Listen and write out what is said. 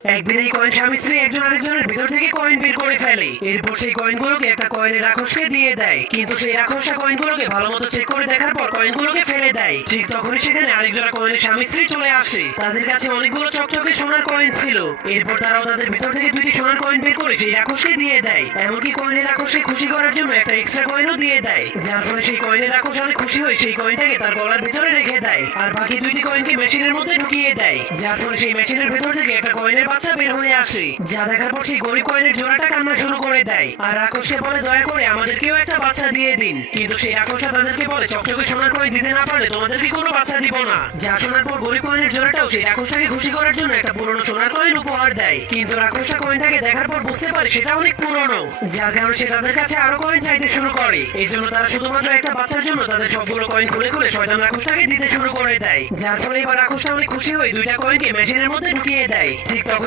একদিন এই কয়েন স্বামী স্ত্রী একজন আরেকজনের ভিতর থেকে কয়েন বের করে ফেলে। এরপর সেই কয়েনগুলোকে একটা কয়েনের রাক্ষসকে দিয়ে দেয়, কিন্তু সেই রাক্ষসটা কয়েনগুলোকে ভালো মতো চেক করে দেখার পর কয়েনগুলোকে ফেলে দেয়। ঠিক তখনই সেখানে আরেকজোড়া কয়েনের স্বামী স্ত্রী চলে আসে। তাদের কাছে অনেকগুলো চকচকে সোনার কয়েন ছিল। এরপর তারাও তাদের ভিতর থেকে দুইটি সোনার কয়েন বের করে সেই রাক্ষসকে দিয়ে দেয়। এমনকি কয়েনের রাক্ষসকে খুশি করার জন্য একটা এক্সট্রা কয়েনও দিয়ে দেয়, যার ফলে সেই কয়েনের রাক্ষস অনেক খুশি হয়ে সেই কয়েনটাকে তার গলার ভিতরে রেখে দেয় আর বাকি দুইটি কয়েনকে মেশিনের মধ্যে ঢুকিয়ে দেয়, যার ফলে সেই মেশিনের ভেতর থেকে একটা কয়েনের বাচ্চা বের হয়ে আসে। যা দেখার পর সেই গরিব কয়েনের জোড়াটা কান্না শুরু করে দেয় আর রাক্ষসকে বলে দয়া করে আমাদেরকেও একটা বাচ্চা দিয়ে দিন। কিন্তু সেই রাক্ষসটা তাদেরকে বলে চকচকে সোনার কয়েন দিতে না পারলে তোমাদেরকে কোনো বাচ্চা দিব না। যা শোনার পর গরিব কয়েনের জোড়াটাও সেই রাক্ষসটাকে খুশি করার জন্য একটা পুরনো সোনার কয়েন উপহার দেয়। কিন্তু রাক্ষসটা কয়েনটাকে দেখার পর বুঝতে পারে সেটা অনেক পুরনো, যার কারণে সে তাদের কাছে আরো কয়েন চাইতে শুরু করে। এই জন্য তারা শুধুমাত্র একটা বাচ্চার জন্য তাদের সবগুলো কয়েন খুলে খুলে শয়তান রাক্ষসটাকে দিতে শুরু করে দেয়, যার ফলে এবার রাক্ষসটা অনেক খুশি হয়ে দুইটা কয়েনকে মেশিনের মধ্যে ঢুকিয়ে দেয়। ঠিক তখন